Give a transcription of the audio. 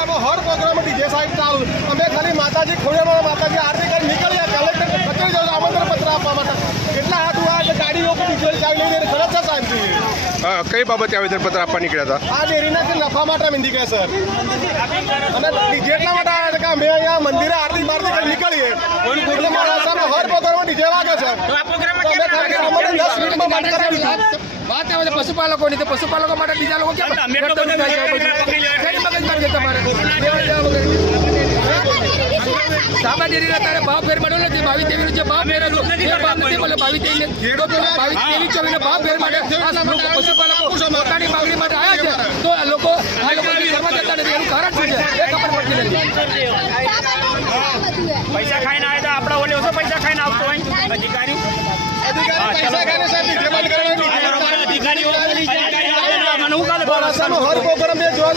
સાહેબ હર programme DJ સાહેબ ચાલુ અમે ખાલી માતાજી ખોડિયામાં માતાજી આરતી કરી નીકળ્યા કલેક્ટર કચેરી જાવ આમંત્રણ પત્ર આપવા માટે કેટલા હાથ ઉવા કે ગાડીઓ ડીઝલ ચાવી લઈને ખરજ છે સાહેબ કઈ બાબતે આવેદનપત્ર આપવા નીકળ્યા હતા? આ ડેરીના જે નફા માટે મીંધી ગયા સર અને ડીજે એટલા માટે આવ્યા છે કે અમે અહીંયા મંદિરે આરતી બારતી કરી નીકળીએ એટલે મારા સાહેબ હર પ્રોગ્રામ ડીજે વાગે છે તો અમે ખાલી આમંત્રણ 10 મિનિટમાં બંધ કરાવી વાત આવે છે પશુપાલકોની તો પશુપાલકો માટે બીજા લોકો કેમ સાબા ડેરીના તારે ભાવ ફેર મળ્યો નથી. 22 તેવીનો જે ભાવ ફેર હતો એ ભાવ નથી મળે. 22 તેવી 24 ભાવ ફેર માટે આ લોકો પશુપાલકો પોતાની માંગણી માટે આવ્યા છે. તો આ લોકો કરવા જતા નથી. એનું કારણ શું છે એ ખબર પડતી નથી. પૈસા ખાઈને આવે તો આપણા ઓલે ઓછો પૈસા ખાઈને આવતો હોય અધિકારીઓ પૈસા ખાઈને સાહેબ ડીજે બંધ કરાવી અધિકારીઓ મને હું કાલે હર પ્રોગ્રામ જોવા